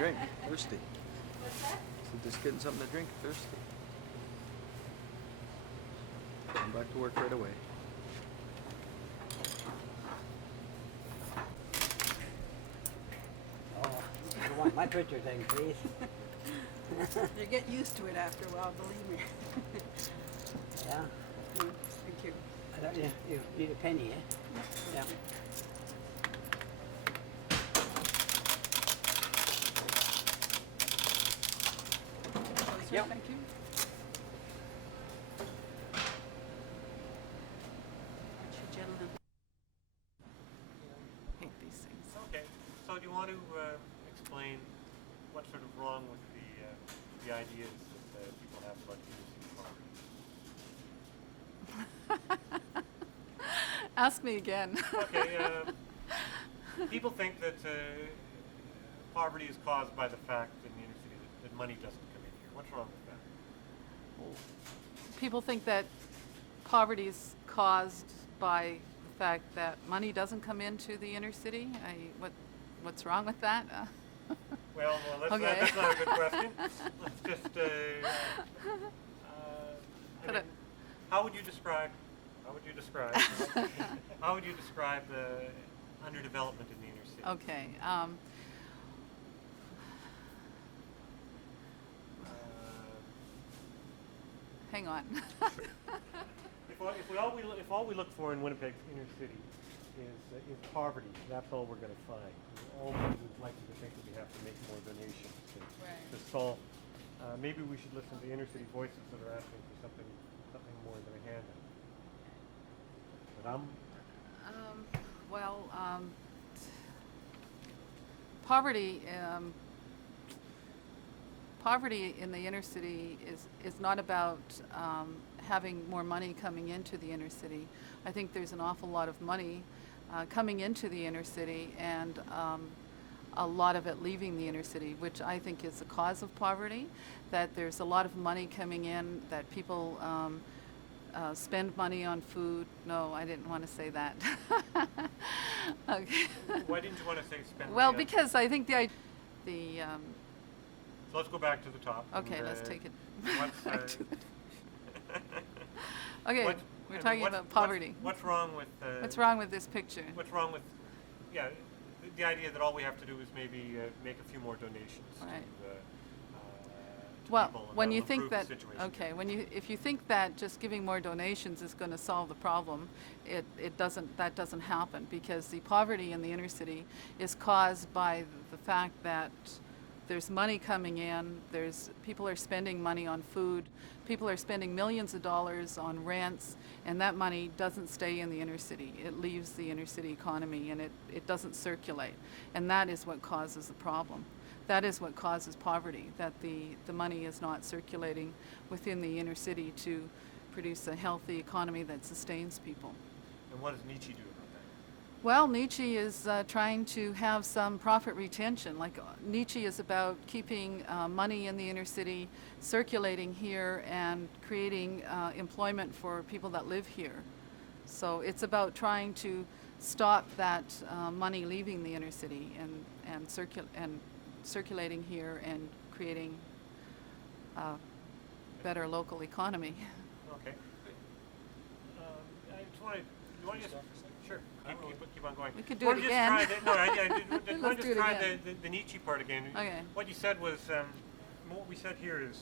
drink. Thirsty. What's that? So just getting something to drink. Thirsty. Come back to work right away. Oh, you want my picture thing, please? You get used to it after a while, believe me. Yeah. Thank you. I thought you need a penny, eh? Yeah. Those are- Yep. Thank you. Aren't you gentlemen? Hate these things. Okay, so do you want to explain what's sort of wrong with the ideas that people have about inner city property? Ask me again. Okay, people think that poverty is caused by the fact in the inner city that money doesn't come in here. What's wrong with that? People think that poverty is caused by the fact that money doesn't come into the inner city. What's wrong with that? Well, Okay. that's not a good question. Let's just, how would you describe how would you describe the underdevelopment in the inner city? Okay. Hang on. If all we look for in Winnipeg's inner city is poverty, that's all we're going to find. All we would like to think that we have to make more donations to solve. Maybe we should listen to the inner city voices that are asking for something more than a handout. But poverty in the inner city is not about having more money coming into the inner city. I think there's an awful lot of money coming into the inner city and a lot of it leaving the inner city, which I think is the cause of poverty, that there's a lot of money coming in, that people spend money on food. No, I didn't want to say that. Okay. why didn't you want to say spend Well, money on- because I think the So let's go back to the top. okay, and, let's take it what's, back to the Okay, what- we're and talking what's- about poverty. What's wrong with What's wrong with this picture? What's wrong with, the idea that all we have to do is maybe make a few more donations Right. to Well, people, and when that'll you think improve that, the situation. okay, if you think that just giving more donations is going to solve the problem, that doesn't happen, because the poverty in the inner city is caused by the fact that there's money coming in, people are spending money on food, people are spending millions of dollars on rents, and that money doesn't stay in the inner city. It leaves the inner city economy and it doesn't circulate. And that is what causes the problem. That is what causes poverty, that the money is not circulating within the inner city to produce a healthy economy that sustains people. And what does Neechi do about that? Well, Neechi is trying to have some profit retention. Like Neechi is about keeping money in the inner city, circulating here, and creating employment for people that live here. So it's about trying to stop that money leaving the inner city and circulating here and creating a better local economy. Okay. I just want to. You want to just sure keep on going. We could do it again. Let's do it try again. the Neechi part again. Okay. What you said was what we said here is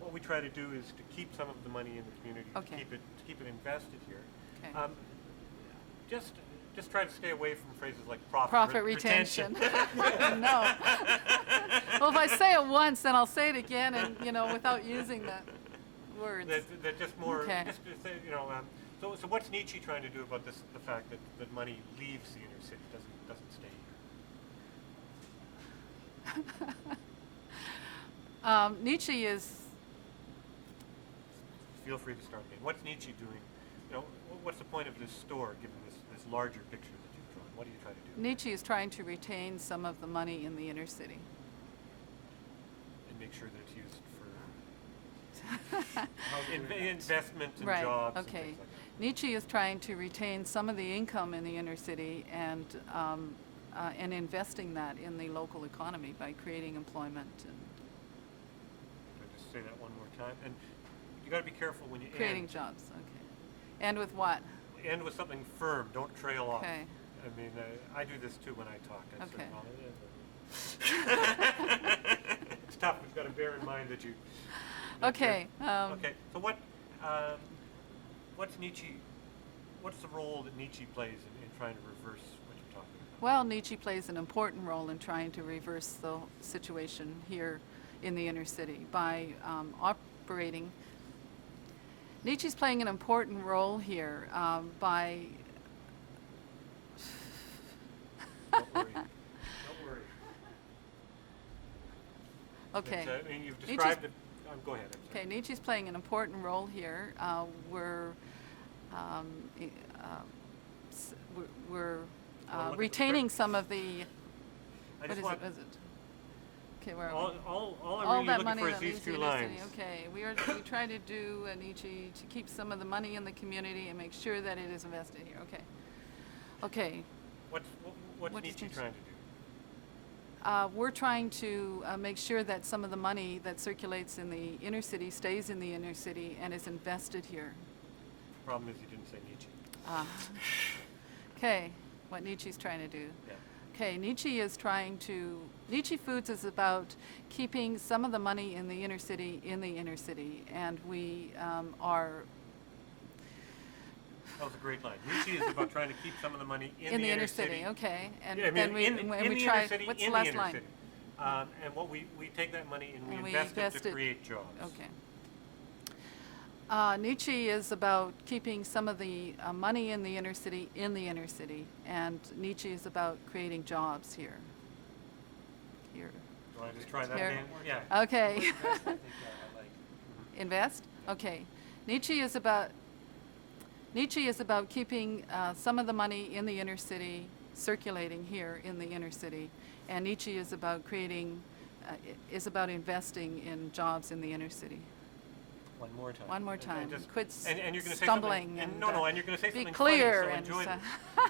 what we try to do is to keep some of the money in the community, Okay. to keep it invested here. Okay. Just try to stay away from phrases like Profit retention. No. Well, if I say it once, then I'll say it again, and without using the words. That just more. Okay. Just to say, So what's Neechi trying to do about the fact that money leaves the inner city, doesn't stay here? Neechi is. Feel free to start again. What's Neechi doing? What's the point of this store, given this larger picture that you've drawn? What are you trying to do? Neechi is trying to retain some of the money in the inner city. And make sure that it's used for investment and Right. jobs. Okay. And things like that. Neechi is trying to retain some of the income in the inner city and and investing that in the local economy by creating employment and I'll just say that one more time. And you got to be careful when you creating jobs. Okay. And with what? end with something firm. Don't trail off. Okay. I mean, I do this too when I talk. I say, Okay. well, it's tough. We've got to bear in mind that you. Okay. Okay. So what's Neechi? What's the role that Neechi plays in trying to reverse what you're talking about? Well, Neechi plays an important role in trying to reverse the situation here in the inner city by operating. Neechi's playing an important role here by. Don't worry. Don't worry. Okay. It's, I mean, you've described it. Go ahead. I'm sorry. Okay, Neechi's playing an important role here. We're Well, look at the retaining some of the. I What just is want it? Okay, where are we? all I'm All really that looking money for is that these leaves two the inner lines. city. Okay, we try to do Neechi to keep some of the money in the community and make sure that it is invested here. Okay. Okay. What's What Neechi does Neechi- trying to do? We're trying to make sure that some of the money that circulates in the inner city stays in the inner city and is invested here. Problem is you didn't say Neechi. Okay, what Neechi's trying to do. Yeah. Okay, Neechi is trying to. Neechi Foods is about keeping some of the money in the inner city, and we are That was a great line. Neechi is about trying to keep some of the money in the inner city. Okay, and Yeah, I mean, then we in and the we inner try. city, What's in the last inner line? city. And what we take that money and And we we invest it invest to it- create jobs. Okay. Neechi is about keeping some of the money in the inner city, and Neechi is about creating jobs here. Here. Do I just try that Here. again? Yeah. Okay. I think I like. Invest? Okay. Neechi is about keeping some of the money in the inner city circulating here in the inner city, and Neechi is about investing in jobs in the inner city. One more time. One more And time. just- Quit and you're going to say stumbling something. and, No, and you're going to say be something clear funny, and so enjoy uh,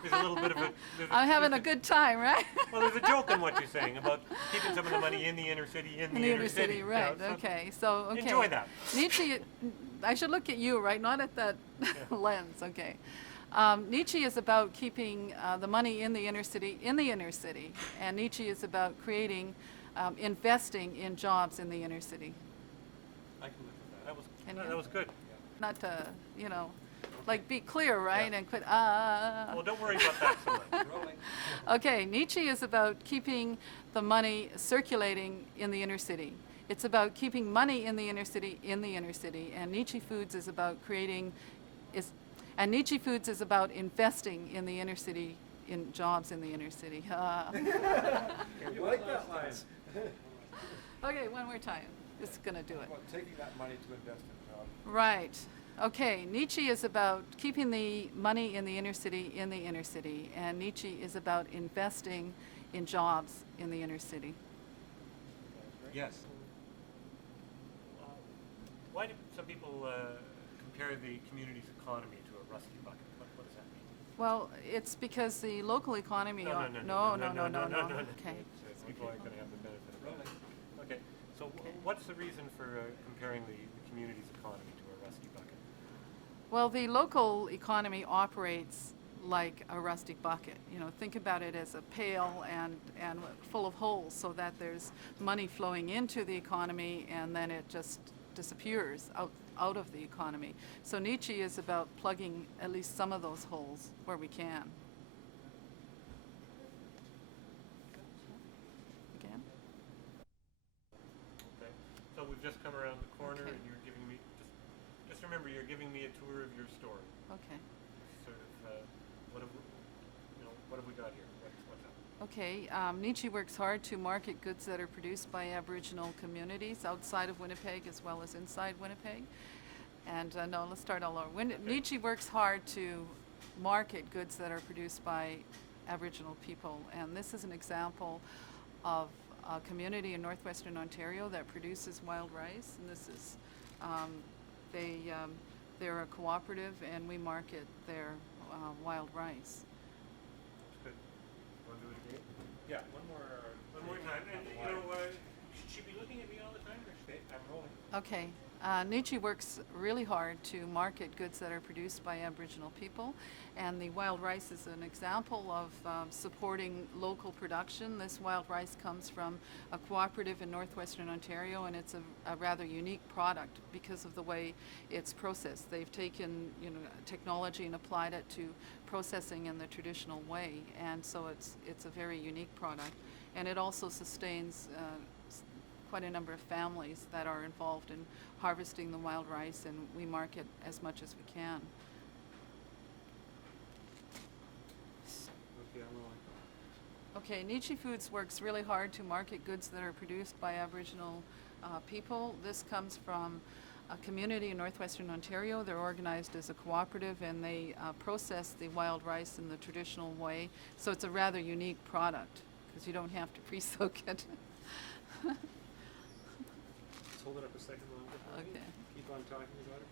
There's a little bit of a. I'm having a good time, right? Well, there's a joke in what you're saying about keeping some of the money in the inner city, in the inner city. right? Yeah, so Okay, so okay. Enjoy that. Nietzsche, I should look at you, right? Not at that lens. Okay. Neechi is about keeping the money in the inner city, and Neechi is about creating, investing in jobs in the inner city. I can live with that. Can That you? was good. Not to, like be clear, right? Yeah. And quit. Well, don't worry about that so much. Okay, Neechi is about keeping the money circulating in the inner city. It's about keeping money in the inner city, and Neechi Foods is about Neechi Foods is about investing in the inner city, in jobs in the inner city. You like that line? Okay, one more time. This is gonna do it. Well, taking that money to invest in jobs. Right. Okay, Neechi is about keeping the money in the inner city, and Neechi is about investing in jobs in the inner city. Yes. Why do some people compare the community's economy to a rusty bucket? What does that mean? Well, it's because the local economy. No. Okay. It's people aren't going to have the benefit of that. Okay. So Okay. what's the reason for comparing the community's economy to a rusty bucket? Well, the local economy operates like a rustic bucket. Think about it as a pail and full of holes, so that there's money flowing into the economy and then it just disappears out of the economy. So Neechi is about plugging at least some of those holes where we can. Again? Okay. So we've just come around the corner Okay. and you're giving me, just remember, you're giving me a tour of your story. Okay. Sort of, what have we got here? What's up? Okay, Neechi works hard to market goods that are produced by Aboriginal communities outside of Winnipeg as well as inside Winnipeg. And no, let's start all over. Neechi works hard to market goods that are produced by Aboriginal people. And this is an example of a community in northwestern Ontario that produces wild rice. And this is, they're a cooperative, and we market their wild rice. That's good. Want to do it again? Yeah. One more time. And, should she be looking at me all the time, or should I'm rolling. Okay. Neechi works really hard to market goods that are produced by Aboriginal people, and the wild rice is an example of supporting local production. This wild rice comes from a cooperative in northwestern Ontario, and it's a rather unique product because of the way it's processed. They've taken technology and applied it to processing in the traditional way, and so it's a very unique product, and it also sustains quite a number of families that are involved in harvesting the wild rice, and we market as much as we can. Okay, I'm rolling. Okay, Neechi Foods works really hard to market goods that are produced by Aboriginal people. This comes from a community in northwestern Ontario. They're organized as a cooperative, and they process the wild rice in the traditional way. So it's a rather unique product because you don't have to pre-soak it. Just hold it up a second longer. for me. Okay. Keep on talking about it.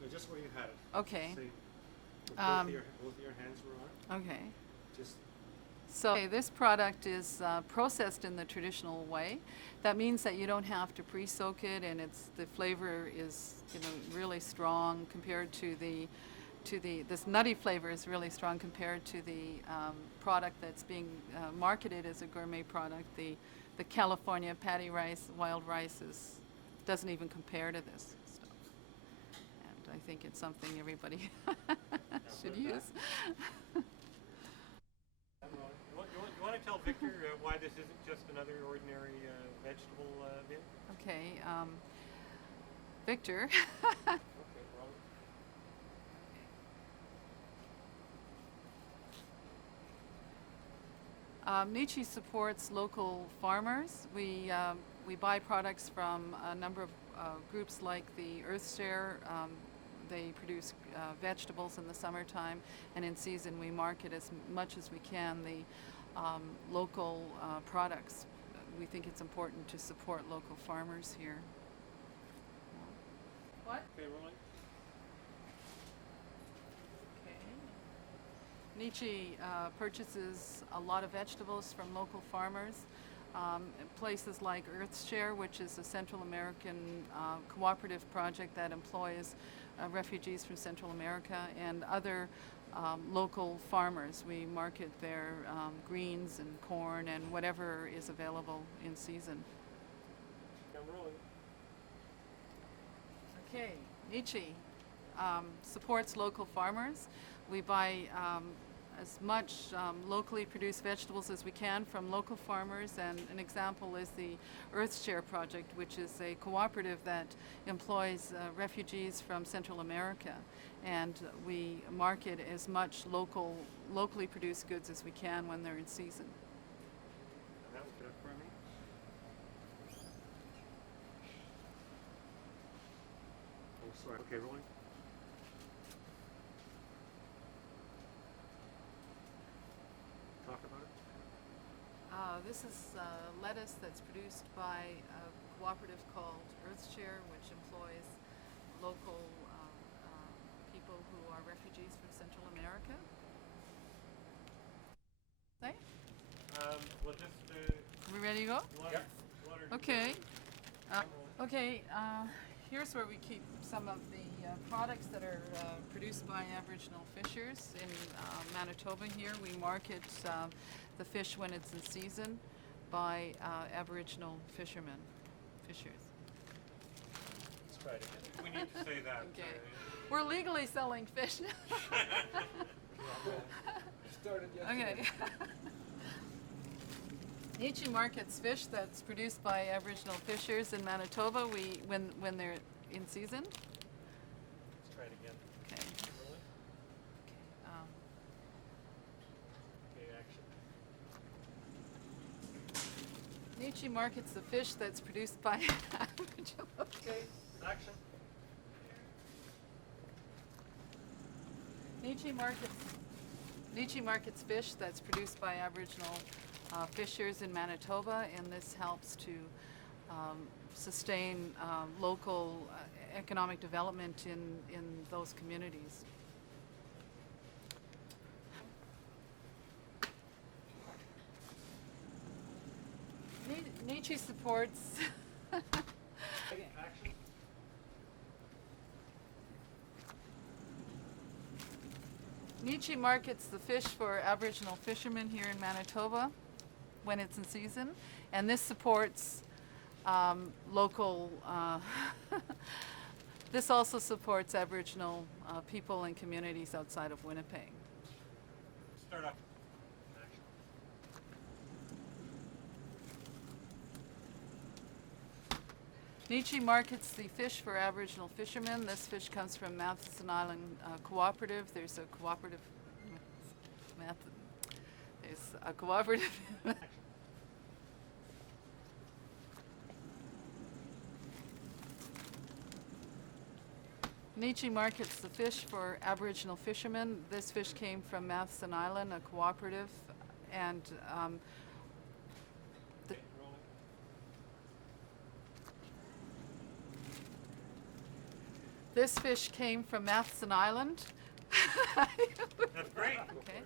No, just where you had it. Okay. Say, with both of your hands were on it. Okay. Just So this product is processed in the traditional way. That means that you don't have to pre-soak it, and the flavor is really strong compared to this nutty flavor is really strong compared to the product that's being marketed as a gourmet product. The California patty rice, wild rice doesn't even compare to this stuff. And I think it's something everybody should use. You want to tell Victor why this isn't just another ordinary vegetable bin? Okay, Victor. Okay, well, Neechi supports local farmers. We buy products from a number of groups like the Earthshare. They produce vegetables in the summertime, and in season we market as much as we can the local products. We think it's important to support local farmers here. What? okay, rolling. Neechi purchases a lot of vegetables from local farmers. Places like Earthshare, which is a Central American cooperative project that employs refugees from Central America, and other local farmers. We market their greens and corn and whatever is available in season. I'm rolling. Okay, Neechi supports local farmers. We buy as much locally produced vegetables as we can from local farmers, and an example is the Earthshare project, which is a cooperative that employs refugees from Central America, and we market as much locally produced goods as we can when they're in season. And that was good for me. Oh, sorry. Okay, rolling. Talk about it. This is lettuce that's produced by a cooperative called Earthshare, which employs local people who are refugees from Central America. Say? Well, just Are we ready to go? you want, Yep. you want her to Okay. roll? Okay, here's where we keep some of the products that are produced by Aboriginal fishers in Manitoba here. We market the fish when it's in season by Aboriginal fishers. Let's try it again. We need to say that. Okay. We're legally selling fish. Started yesterday. Okay. Neechi markets fish that's produced by Aboriginal fishers in Manitoba. When they're in season. Let's try it again. Okay. Rolling. Okay, action. Neechi markets the fish that's produced by Aboriginal. Okay, action. Neechi markets fish that's produced by Aboriginal fishers in Manitoba, and this helps to sustain local economic development in those communities. Neechi supports. Neechi markets the fish for Aboriginal fishermen here in Manitoba when it's in season, and this supports local. This also supports Aboriginal people and communities outside of Winnipeg. Start up. Neechi markets the fish for Aboriginal fishermen. This fish comes from Matheson Island Cooperative. There's a cooperative. There's a cooperative. Neechi markets the fish for Aboriginal fishermen. This fish came from Matheson Island, a cooperative, and this fish came from Matheson Island. That's great. Okay.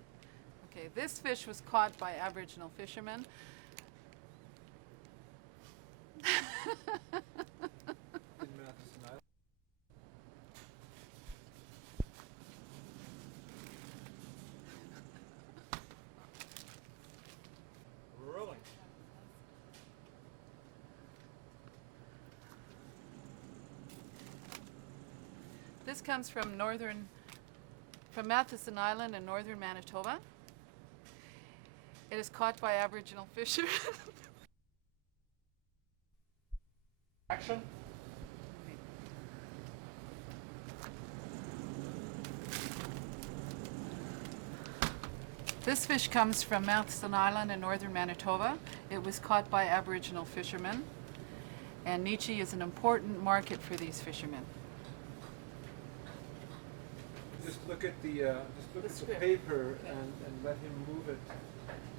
Okay, this fish was caught by Aboriginal fishermen. In Matheson Island. Rolling. This comes from Matheson Island in northern Manitoba. It is caught by Aboriginal fishermen. Action. This fish comes from Matheson Island in northern Manitoba. It was caught by Aboriginal fishermen, and Neechi is an important market for these fishermen. Just look at the paper and let him move it,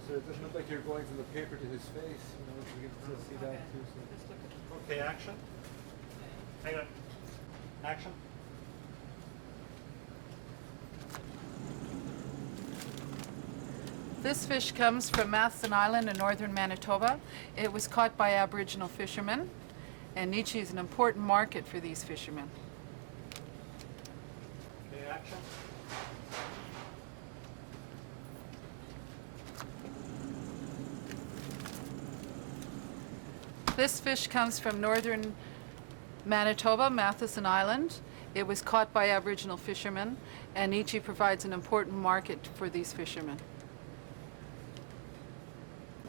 so it doesn't look like you're going from the paper to his face. You know, so you can still see that too. So. Okay, action. Hang on. Action. This fish comes from Matheson Island in northern Manitoba. It was caught by Aboriginal fishermen, and Neechi is an important market for these fishermen. Okay, action. This fish comes from northern Manitoba, Matheson Island. It was caught by Aboriginal fishermen, and Neechi provides an important market for these fishermen.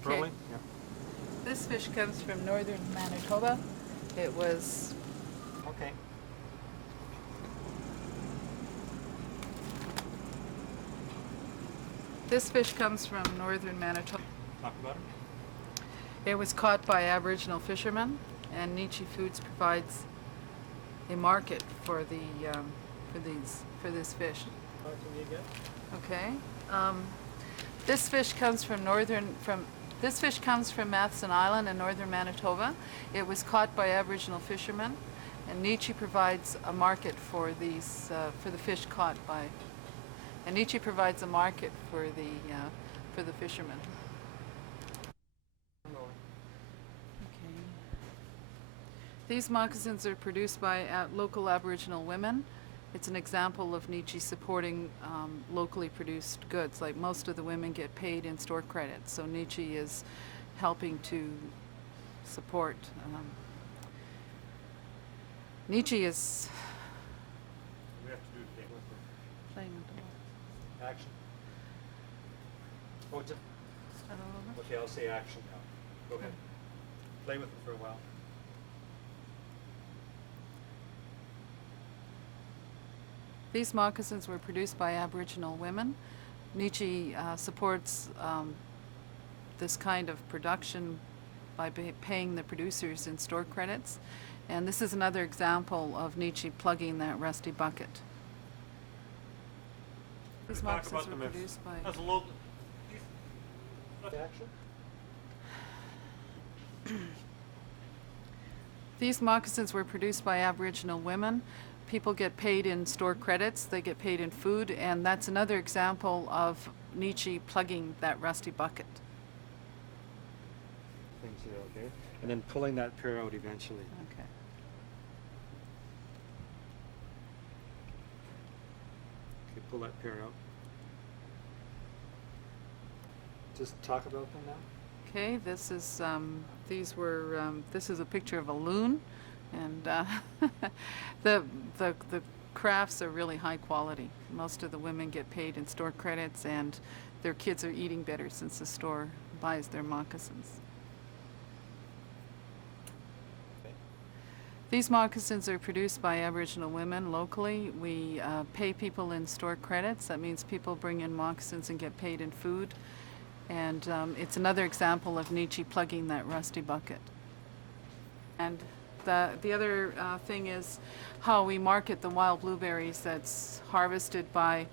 Okay. Rolling. Yeah. This fish comes from northern Manitoba. It was Okay. This fish comes from northern Manitoba. Talk about it. It was caught by Aboriginal fishermen, and Neechi Foods provides a market for this fish. Talk to me again. Okay. This fish comes from Matheson Island in northern Manitoba. It was caught by Aboriginal fishermen, and Neechi provides a market for these for the fish caught by. And Neechi provides a market for the fishermen. Okay. These moccasins are produced by local Aboriginal women. It's an example of Neechi supporting locally produced goods. Like, most of the women get paid in store credits, so Neechi is helping to support. Neechi is We have to do it again. playing with the Action. Oh, start all over. okay, I'll say action now. Go ahead. Play with it for a while. These moccasins were produced by Aboriginal women. Neechi supports this kind of production by paying the producers in store credits. And this is another example of Neechi plugging that rusty bucket. These Talk moccasins about were them as- produced by... As a local. Action. These moccasins were produced by Aboriginal women. People get paid in store credits, they get paid in food, and that's another example of Neechi plugging that rusty bucket. things here, okay? And then pulling that pear out eventually. Okay. Okay, pull that pear out. Just talk about them now. Okay, this is this is a picture of a loon, and the crafts are really high quality. Most of the women get paid in store credits, and their kids are eating better since the store buys their moccasins. These moccasins are produced by Aboriginal women locally. We pay people in store credits. That means people bring in moccasins and get paid in food. And it's another example of Neechi plugging that rusty bucket. And the other thing is how we market the wild blueberries that's harvested by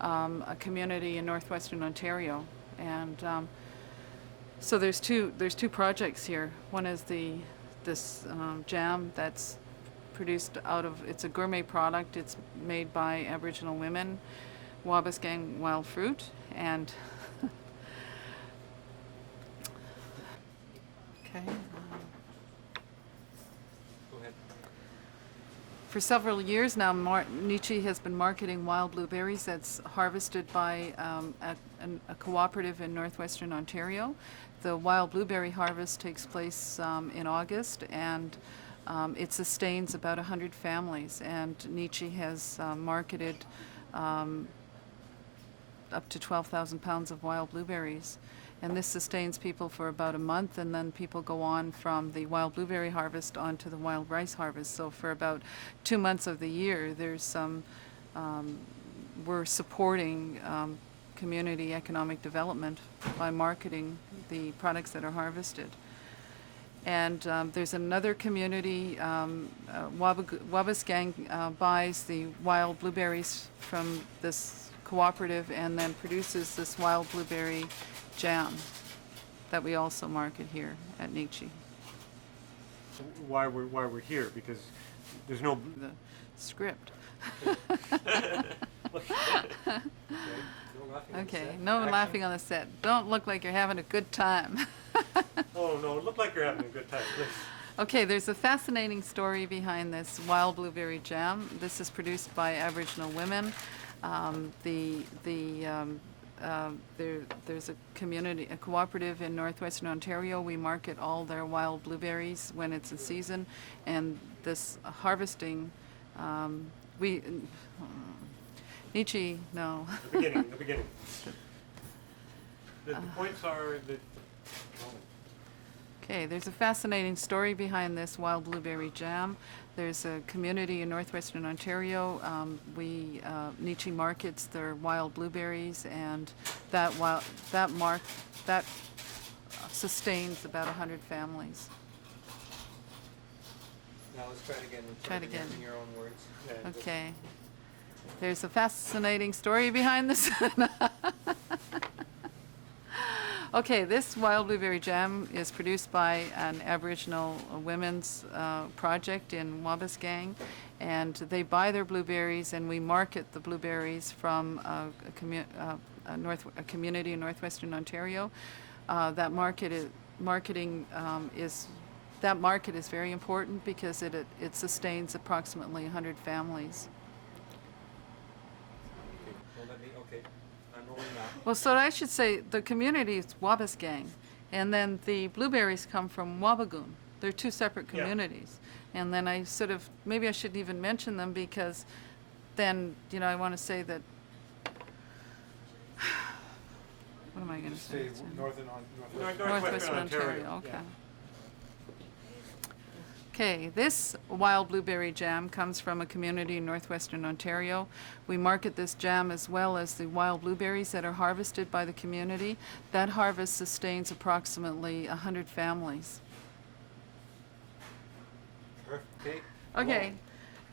a community in northwestern Ontario. And so there's two projects here. One is this jam that's produced out of, it's a gourmet product. It's made by Aboriginal women, Wabasgang wild fruit, and okay. Go ahead. For several years now, Neechi has been marketing wild blueberries that's harvested by a cooperative in northwestern Ontario. The wild blueberry harvest takes place in August, and it sustains about 100 families. And Neechi has marketed up to 12,000 pounds of wild blueberries. And this sustains people for about a month, and then people go on from the wild blueberry harvest onto the wild rice harvest. So for about 2 months of the year, there's some, we're supporting community economic development by marketing the products that are harvested. And there's another community, Wabasgang buys the wild blueberries from this cooperative and then produces this wild blueberry jam that we also market here at Neechi. Why we're here, because there's no The script. Okay, no laughing on the set. Don't look like you're having a good time. Oh no, look like you're having a good time, please. Okay, there's a fascinating story behind this wild blueberry jam. This is produced by Aboriginal women. There's a community, a cooperative in northwestern Ontario. We market all their wild blueberries when it's in season, and this harvesting, Neechi, no. The beginning. The points are that. Okay, there's a fascinating story behind this wild blueberry jam. There's a community in northwestern Ontario. Neechi markets their wild blueberries, and that sustains about 100 families. Now let's try it again. Try it again. In your own words. Yeah, Okay. There's a fascinating story behind this. Okay, this wild blueberry jam is produced by an Aboriginal women's project in Wabasgang, and they buy their blueberries, and we market the blueberries from a community in northwestern Ontario. That market is very important because it sustains approximately 100 families. I'm rolling now. Well, so I should say the community is Wabasgang, and then the blueberries come from Wabagoon. They're two separate Yeah. communities. And then I sort of, maybe I shouldn't even mention them because then, I want to say that, what am I going to Just say? say northern Northwestern Ontario, okay. Yeah. Okay, this wild blueberry jam comes from a community in northwestern Ontario. We market this jam as well as the wild blueberries that are harvested by the community. That harvest sustains approximately 100 families. Perfect. Okay,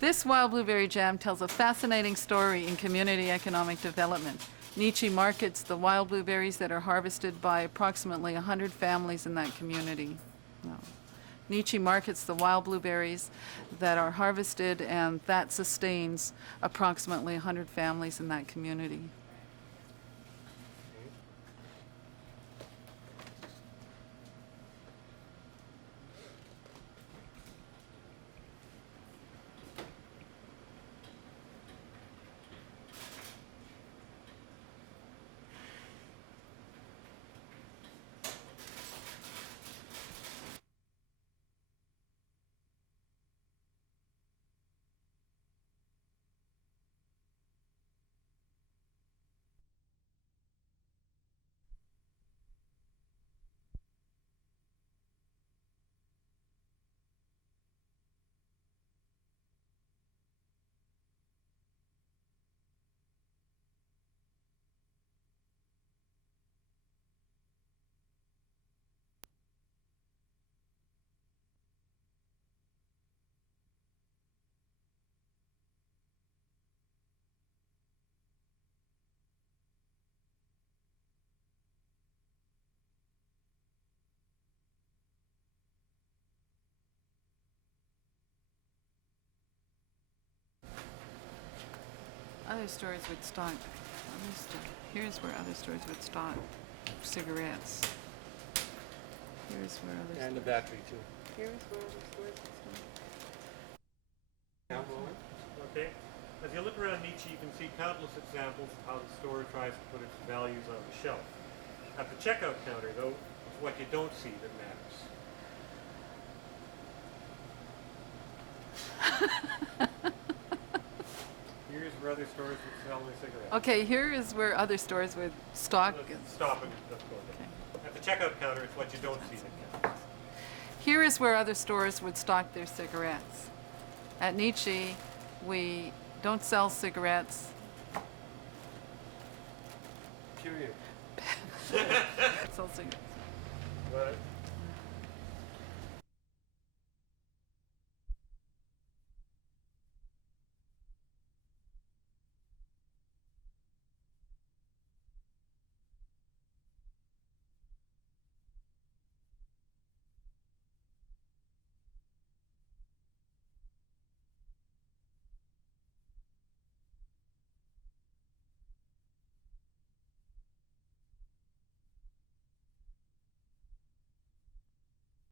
this wild blueberry jam tells a fascinating story in community economic development. Neechi markets the wild blueberries that are harvested by approximately 100 families in that community. No. Neechi markets the wild blueberries that are harvested, and that sustains approximately 100 families in that community. other stores would stock, here's where other stores would stock cigarettes. Here's where other And the stores. battery too. Here's where other stores would stock. Now, Roland? Okay. As you look around Neechi, you can see countless examples of how the store tries to put its values on the shelf. At the checkout counter, though, it's what you don't see that matters. Here's where other stores would sell their cigarettes. Okay, here is where other stores would stock. Let's stop and let's go there. Okay. At the checkout counter, it's what you don't see that counts. Here is where other stores would stock their cigarettes. At Neechi, we don't sell cigarettes. Period. Sell cigarettes.